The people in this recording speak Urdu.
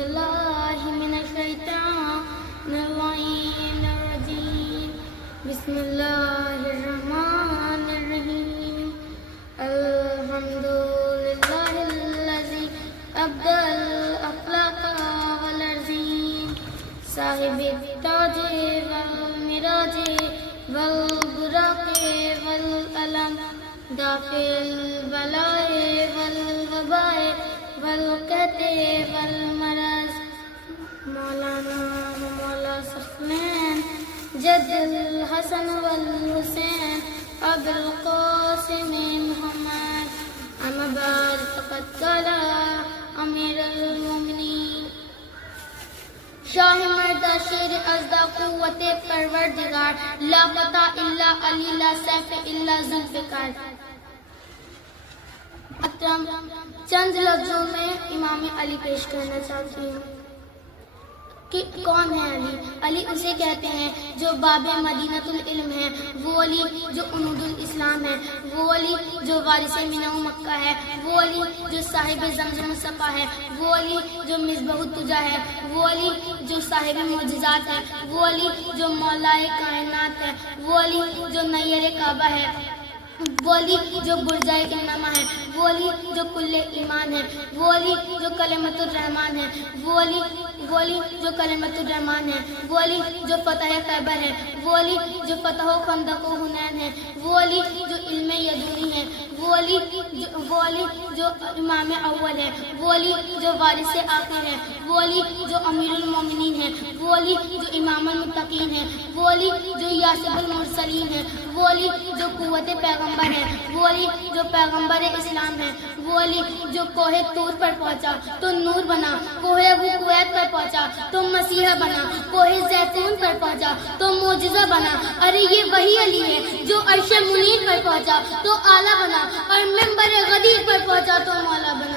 بالله من الشيطان اللعين الرجيم بسم الله الرحمن الرحيم الحمد لله الذي أبدى الأخلاق والأرزين صاحب التاج والمراج والبراق والألم دافع البلاء والوباء والقحط والمرض مولانا مولا سخمین جد الحسن والحسین ابو القاسم محمد اما بعد فقد قال امیر المومنین شاہ مردہ شیر ازدہ قوت پروردگار لا پتہ الا علی لا سیف الا ذوالفقار محترم چند لفظوں میں امام علی پیش کرنا چاہتی ہوں کہ کون ہے علی؟ علی اسے کہتے ہیں جو باب مدینۃ العلم ہے، وہ علی جو عنود الاسلام ہے، وہ علی جو وارث منہ مکہ ہے، وہ علی جو صاحب زمزم الصفا ہے، وہ علی جو مصباح الدجا ہے، وہ علی جو صاحب معجزات ہے، وہ علی جو مولائے کائنات ہے، وہ علی جو نیر کعبہ ہے، وہ علی جو برجائے انما ہے، وہ علی جو کل ایمان ہے، وہ علی جو کلمۃ الرحمن ہے، وہ علی جو کلمۃ الرحمن ہے، وہ علی جو فتح خیبر ہے، وہ علی جو فتح و خندق و حنین ہے، وہ علی جو علم یدونی ہے، وہ علی جو امام اول ہے، وہ علی جو وارث آخر ہے، وہ علی جو امیر المومنین ہے، وہ علی جو امام المتقین ہے، وہ علی جو یاسب المرسلین ہے، وہ علی جو قوت پیغمبر ہے، وہ علی جو پیغمبر اسلام ہے، وہ علی جو کوہ طور پر پہنچا تو نور بنا، کوہ ابو کویت پر پہنچا تو مسیحا بنا، کوہ زیتون پر پہنچا تو معجزہ بنا۔ ارے یہ وہی علی ہے جو عرش منیر پر پہنچا تو آلہ بنا اور منبر غدیر پر پہنچا تو مولا بنا۔